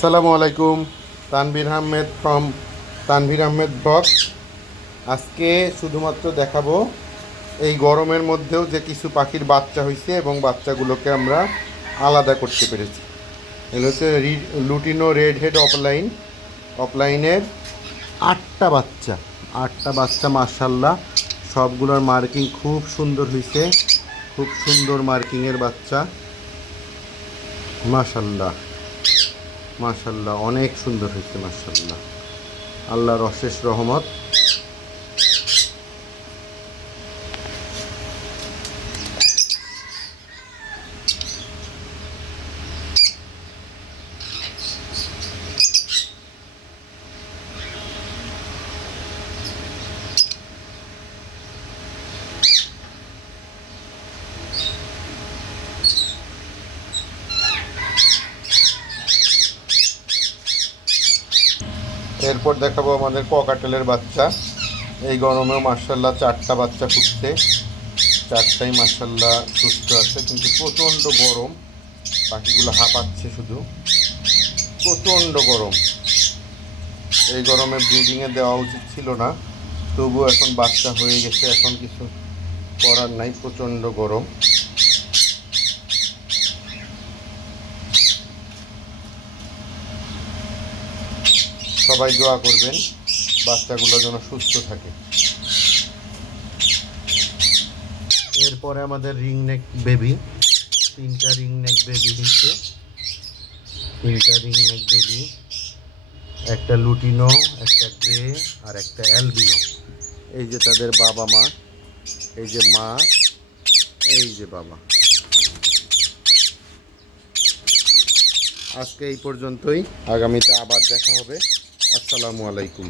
আসসালামু আলাইকুম, Tanvir Ahmed from Tanvir Ahmed blog আজকে শুধুমাত্র দেখাবো এই গরমের মধ্যেও যে কিছু পাখির বাচ্চা হয়েছে এবং বাচ্চাগুলোকে আমরা আলাদা করতে পেরেছি। এগুলো হচ্ছে লুটিনো রেড হেড অফলাইন অফলাইনের আটটা বাচ্চা আটটা বাচ্চা মার্শাল্লাহ সবগুলোর মার্কিং খুব সুন্দর হয়েছে খুব সুন্দর মার্কিংয়ের বাচ্চা। মাশাল্লাহ মাশাল্লাহ অনেক সুন্দর হয়েছে মাশাল্লাহ আল্লাহর অশেষ রহমত। এরপর দেখাবো আমাদের ককাটেলের বাচ্চা। এই গরমেও মার্শাল্লাহ চারটা বাচ্চা ফুটছে। চারটাই মার্শাল্লাহ সুস্থ আছে, কিন্তু প্রচণ্ড গরম। পাখিগুলো হাঁপাচ্ছে শুধু। প্রচণ্ড গরম। এই গরমে ব্রিডিংয়ে দেওয়া উচিত ছিল না। তবুও এখন বাচ্চা হয়ে গেছে, এখন কিছু করার নাই, প্রচণ্ড গরম। সবাই দোয়া করবেন, বাচ্চাগুলো যেন সুস্থ থাকে। এরপরে আমাদের রিং নেক বেবি, তিনটা রিং নেক বেবি হচ্ছে তিনটা রিং নেক বেবি, একটা লুটিনো, একটা গ্রে, আর একটা অ্যালবিনো। এই যে তাদের বাবা মা, এই যে মা, এই যে বাবা। আজকে এই পর্যন্তই, আগামীতে আবার দেখা হবে। আসসালামু আলাইকুম।